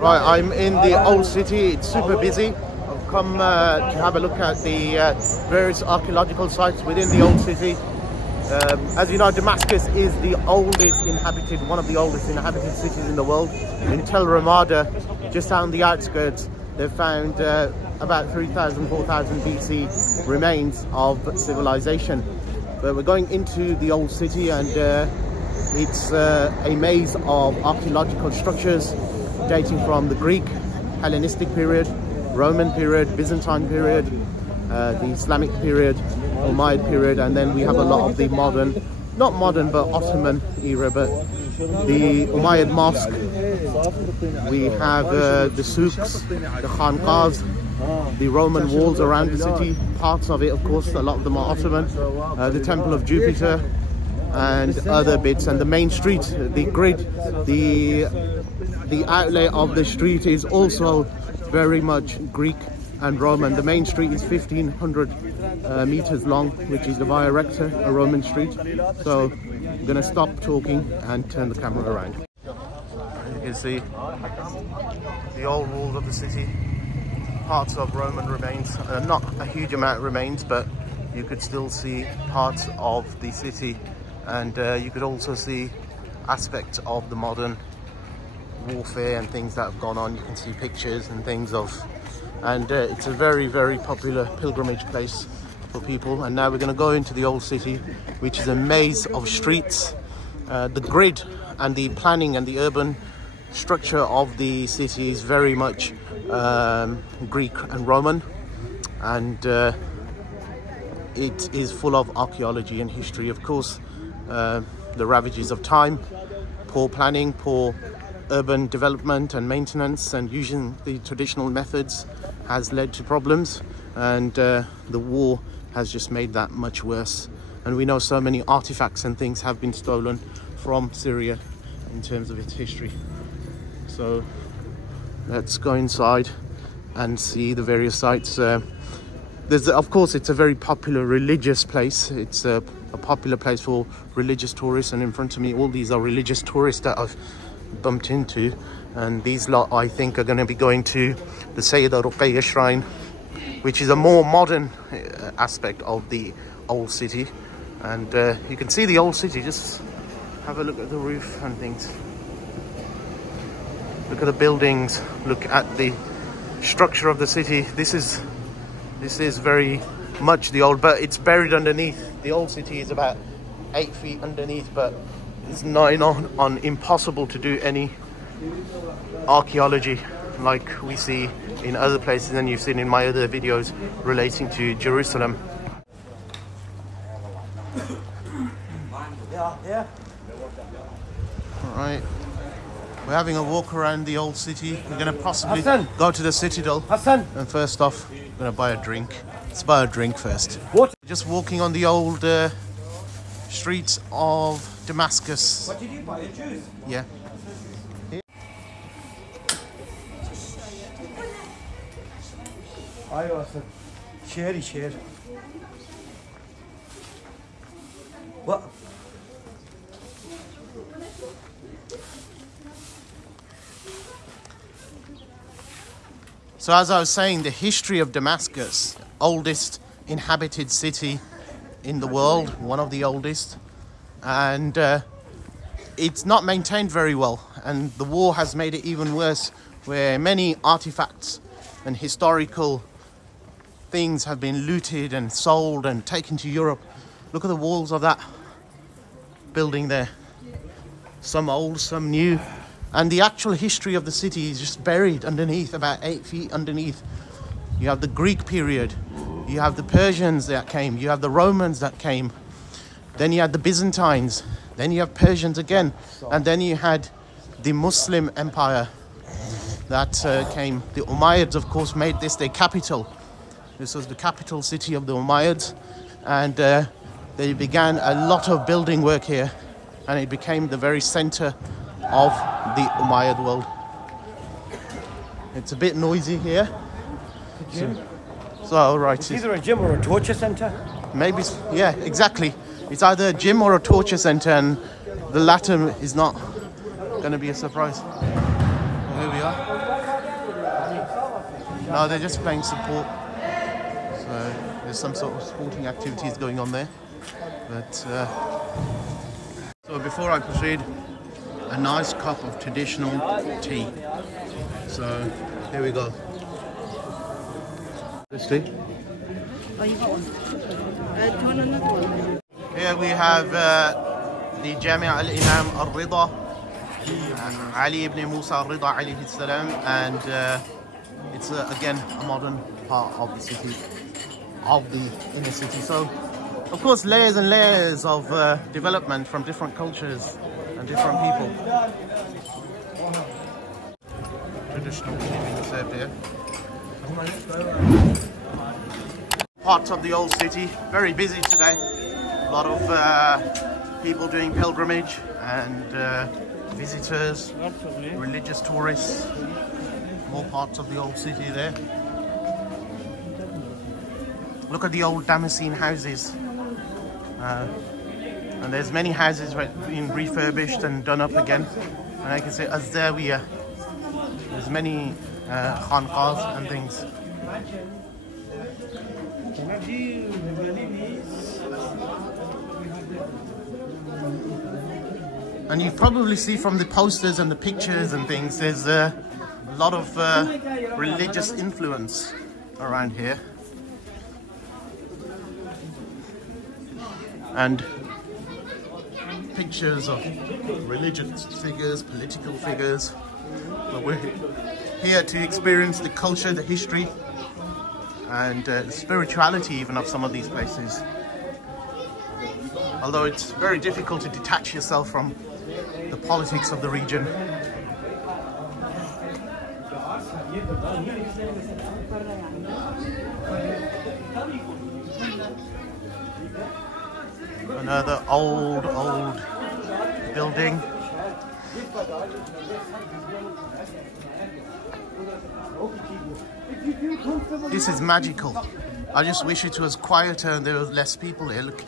Right, I'm in the old city. It's super busy. I've come to have a look at the various archaeological sites within the old city. As you know, Damascus is the oldest inhabited, one of the oldest inhabited cities in the world. In Tel Ramada, just out on the outskirts, they've found about 3,000, 4,000 BC remains of civilization. But we're going into the old city, and it's a maze of archaeological structures dating from the Greek, Hellenistic period, Roman period, Byzantine period, the Islamic period, Umayyad period, and then we have a lot of the modern, not modern but Ottoman era, but the Umayyad mosque. We have the souks, the khanqahs, the Roman walls around the city, parts of it, of course, a lot of them are Ottoman, the Temple of Jupiter and other bits, and the main street, the grid, the outlay of the street is also very much Greek and Roman. The main street is 1,500 meters long, which is the Via Recta, a Roman street. So I'm going to stop talking and turn the camera around. You can see the old walls of the city, parts of Roman remains, not a huge amount remains, but you could still see parts of the city, and you could also see aspects of the modern warfare and things that have gone on. You can see pictures and things of, and it's a very, very popular pilgrimage place for people. And now we're going to go into the old city, which is a maze of streets. The grid and the planning and the urban structure of the city is very much Greek and Roman, and it is full of archaeology and history. Of course, the ravages of time, poor planning, poor urban development and maintenance, and using the traditional methods has led to problems, and the war has just made that much worse. And we know so many artifacts and things have been stolen from Syria in terms of its history. So let's go inside and see the various sites. Of course, it's a very popular religious place. It's a popular place for religious tourists, and in front of me all these are religious tourists that I've bumped into, and these lot I think are going to be going to the Sayyida Ruqayya shrine, which is a more modern aspect of the old city. And you can see the old city. Just have a look at the roof and things. Look at the buildings, look at the structure of the city. This is very much the old, but it's buried underneath. The old city is about 8 feet underneath, but it's nigh on impossible to do any archaeology like we see in other places, and you've seen in my other videos relating to Jerusalem. Alright, we're having a walk around the old city. We're going to possibly go to the Citadel, and first off we're going to buy a drink. Let's buy a drink first. What? Just walking on the old streets of Damascus. What did you buy? A juice? Yeah. Share. What? So as I was saying, the history of Damascus, oldest inhabited city in the world, one of the oldest, and it's not maintained very well, and the war has made it even worse, where many artifacts and historical things have been looted and sold and taken to Europe. Look at the walls of that building there, some old, some new, and the actual history of the city is just buried underneath, about 8 feet underneath. You have the Greek period, you have the Persians that came, you have the Romans that came, then you had the Byzantines, then you have Persians again, and then you had the Muslim Empire that came. The Umayyads, of course, made this their capital. This was the capital city of the Umayyads, and they began a lot of building work here, and it became the very center of the Umayyad world. It's a bit noisy here. So right, it's either a gym or a torture center. Maybe, yeah, exactly. It's either a gym or a torture center, and the latter is not going to be a surprise. Well, here we are. No, they're just playing support. So there's some sort of sporting activities going on there. But so before I proceed, a nice cup of traditional tea. So here we go. This tea. Here we have the Jami' al-Imam al-Rida, Ali ibn Musa al-Rida alayhi salam, and it's again a modern part of the city, of the inner city. So of course layers and layers of development from different cultures and different people. Traditional living served here. Parts of the old city, very busy today. A lot of people doing pilgrimage and visitors, religious tourists. More parts of the old city there. Look at the old Damascene houses. And there's many houses being refurbished and done up again. And I can say Azzawiya. There's many khanqahs and things. And you probably see from the posters and the pictures and things, there's a lot of religious influence around here. And pictures of religious figures, political figures. But we're here to experience the culture, the history, and the spirituality even of some of these places. Although it's very difficult to detach yourself from the politics of the region. Another old building. This is magical. I just wish it was quieter and there were less people here. Look.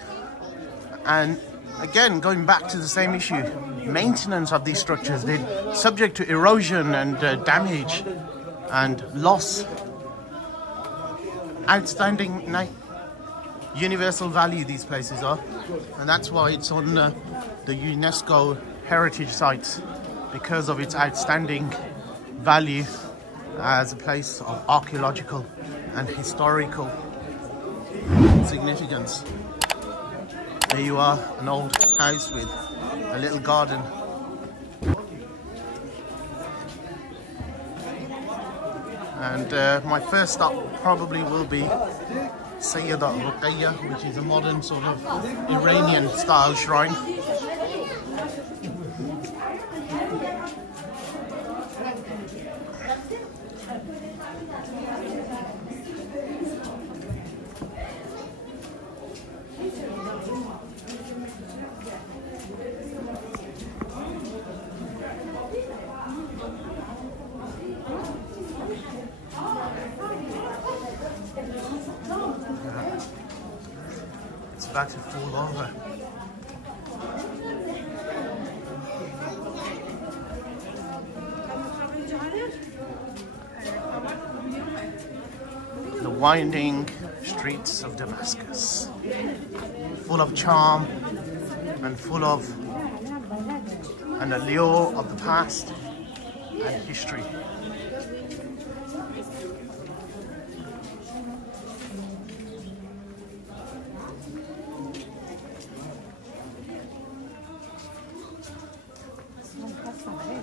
And again, going back to the same issue, maintenance of these structures, they're subject to erosion and damage and loss. Outstanding universal value these places are, and that's why it's on the UNESCO heritage sites, because of its outstanding value as a place of archaeological and historical significance. There you are, an old house with a little garden. And my first stop probably will be Sayyida Ruqayya, which is a modern sort of Iranian style shrine. It's about to fall over. The winding streets of Damascus, full of charm and full of an allure of the past and history.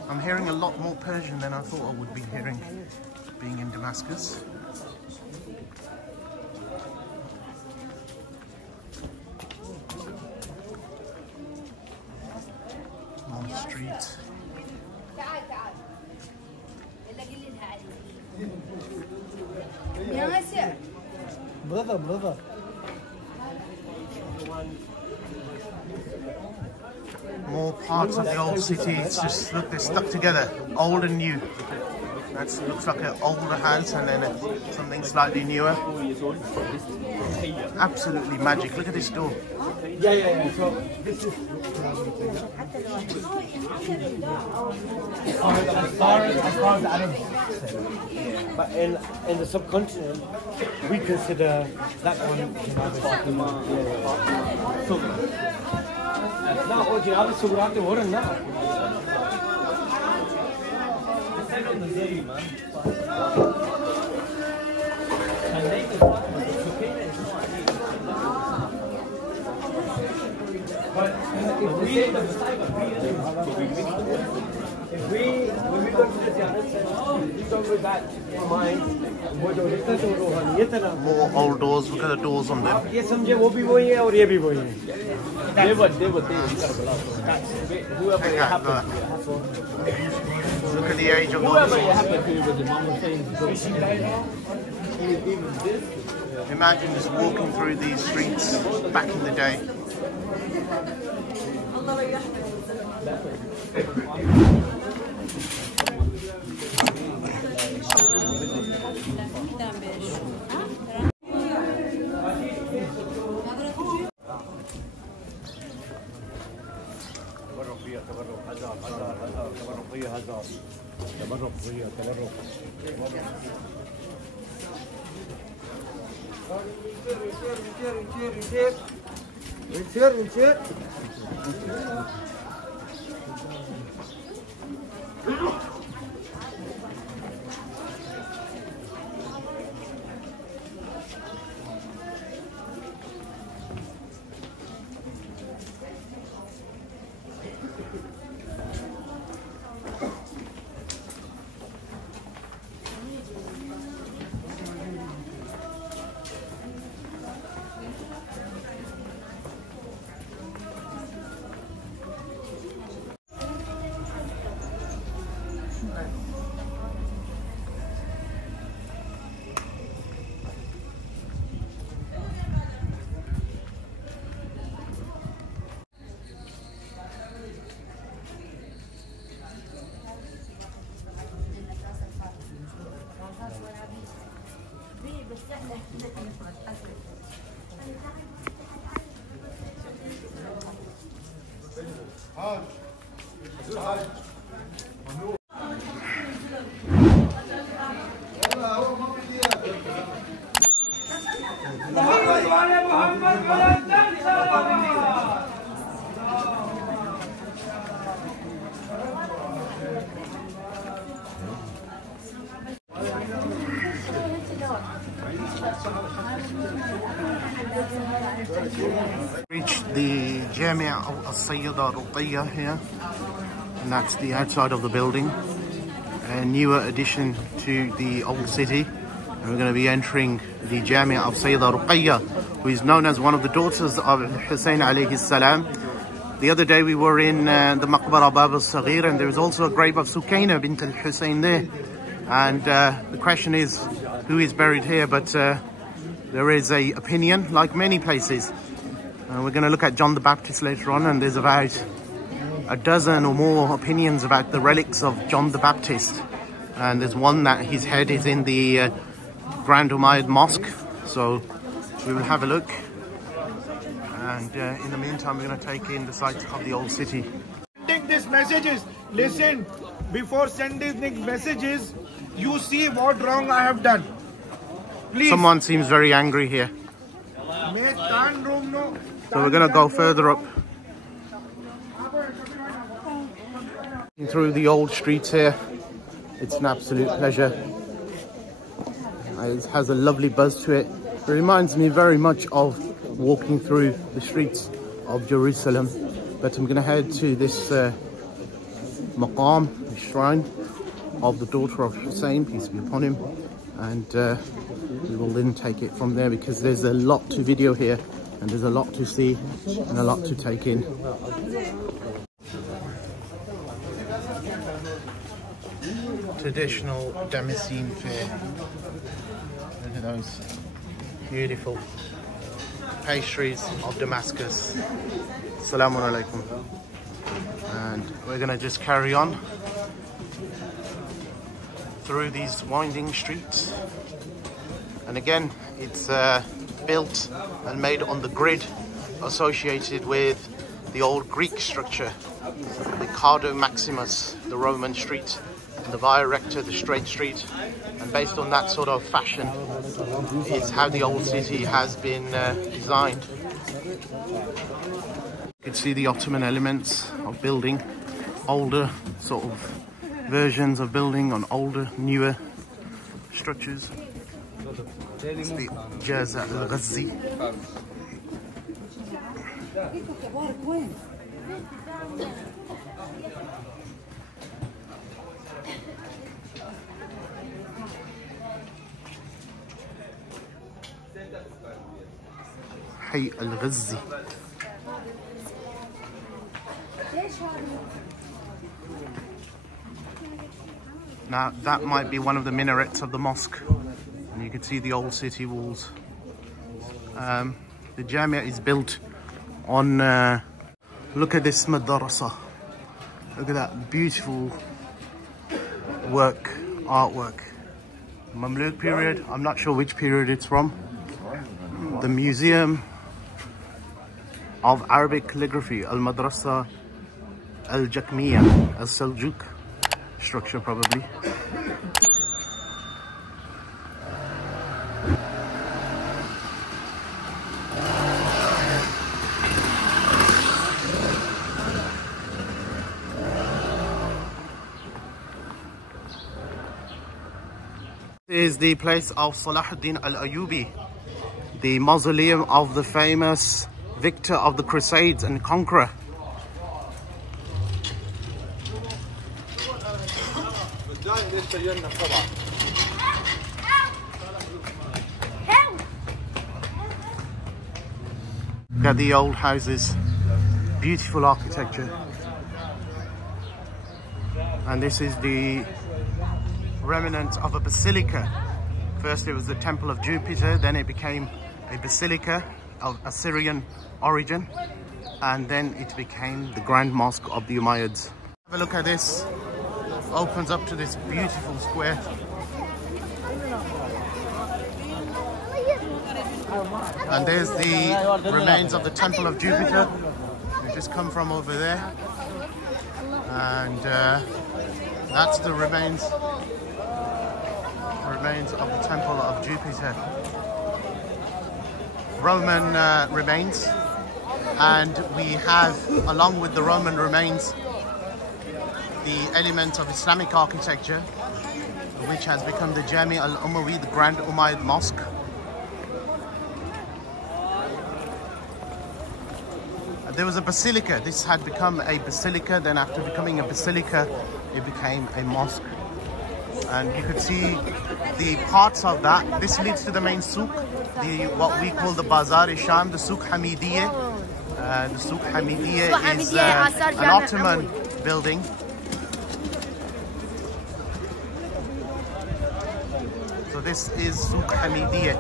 I'm hearing a lot more Persian than I thought I would be hearing, being in Damascus. On the street. Brother. More parts of the old city. It's just, look, they're stuck together, old and new. That looks like an older house and then something slightly newer. Absolutely magic. Look at this door. Yeah. So this is As far as the Arabs. But in the subcontinent, we consider that one now Jihad Surat or now. But when we go to the Ziyarah center, we don't go back to mind. More old doors. Look at the doors on them. ये समझे वो भी वही है और ये भी वही है. Look at the age of those doors. Imagine just walking through these streets back in the day. Reached the Jamia al-Sayyida Ruqayya here, and that's the outside of the building, a newer addition to the old city. And we're going to be entering the Jamia al-Sayyida Ruqayya, who is known as one of the daughters of Hussein alayhi salam. The other day we were in the Maqbara Bab al-Saghir, and there is also a grave of Sukaina bint al-Hussein there. And the question is, who is buried here? But there is a opinion, like many places. We're going to look at John the Baptist later on, and there's about a dozen or more opinions about the relics of John the Baptist. And there's one that his head is in the Grand Umayyad Mosque. So we will have a look. And in the meantime, we're going to take in the sights of the old city. Sending these messages, listen, before sending messages, you see what wrong I have done. Please. Someone seems very angry here. So we're going to go further up. Through the old streets here. It's an absolute pleasure. It has a lovely buzz to it. It reminds me very much of walking through the streets of Jerusalem. But I'm going to head to this maqam, the shrine of the daughter of Hussein, peace be upon him. And we will then take it from there, because there's a lot to video here, and there's a lot to see and a lot to take in. Traditional Damascene fare. Look at those beautiful pastries of Damascus. Assalamu alaikum. And we're going to just carry on through these winding streets. And again, it's built and made on the grid associated with the old Greek structure, the Cardo Maximus, the Roman street, and the Via Recta, the straight street. And based on that sort of fashion is how the old city has been designed. You can see the Ottoman elements of building, older sort of versions of building on older, newer structures. It's the Jaza al-Ghazi. Hay al-Ghazi. Now that might be one of the minarets of the mosque, and you can see the old city walls. The Jamia is built on, look at this madrasa. Look at that beautiful work, artwork. Mamluk period, I'm not sure which period it's from. The Museum of Arabic Calligraphy, Al-Madrasa Al-Jakmiya, Al-Seljuk structure probably. This is the place of Salahuddin al-Ayyubi, the mausoleum of the famous victor of the Crusades and conqueror. Look at the old houses, beautiful architecture. And this is the remnant of a basilica. First it was the temple of Jupiter, then it became a basilica of Assyrian origin, and then it became the Grand Mosque of the Umayyads. Have a look at this. Opens up to this beautiful square. And there's the remains of the temple of Jupiter. We've just come from over there. And that's the remains of the temple of Jupiter. Roman remains. And we have, along with the Roman remains, the element of Islamic architecture, which has become the Jami al-Umawi, the Grand Umayyad Mosque. There was a basilica. This had become a basilica. Then after becoming a basilica, it became a mosque. And you could see the parts of that. This leads to the main souk, what we call the Bazar-e-Sham, the Souk Hamidiyya. The Souk Hamidiyya is an Ottoman building. So this is Souk Hamidiyya,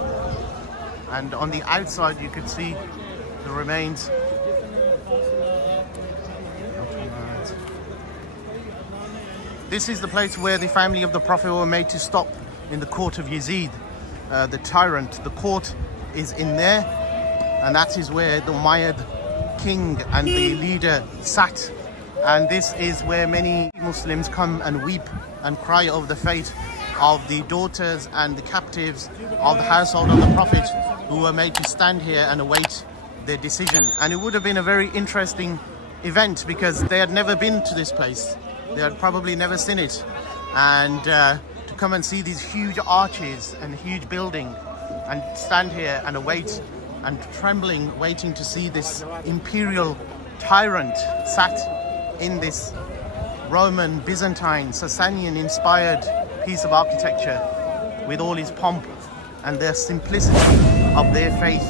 and on the outside you can see the remains. This is the place where the family of the Prophet were made to stop in the court of Yazid, the tyrant. The court is in there, and that is where the Umayyad king and the leader sat. And this is where many Muslims come and weep and cry over the fate of the daughters and the captives of the household of the Prophet, who were made to stand here and await their decision. And it would have been a very interesting event because they had never been to this place. They had probably never seen it. And to come and see these huge arches and huge building and stand here and await and trembling, waiting to see this imperial tyrant sat in this Roman, Byzantine, Sasanian inspired piece of architecture with all his pomp and their simplicity of their faith.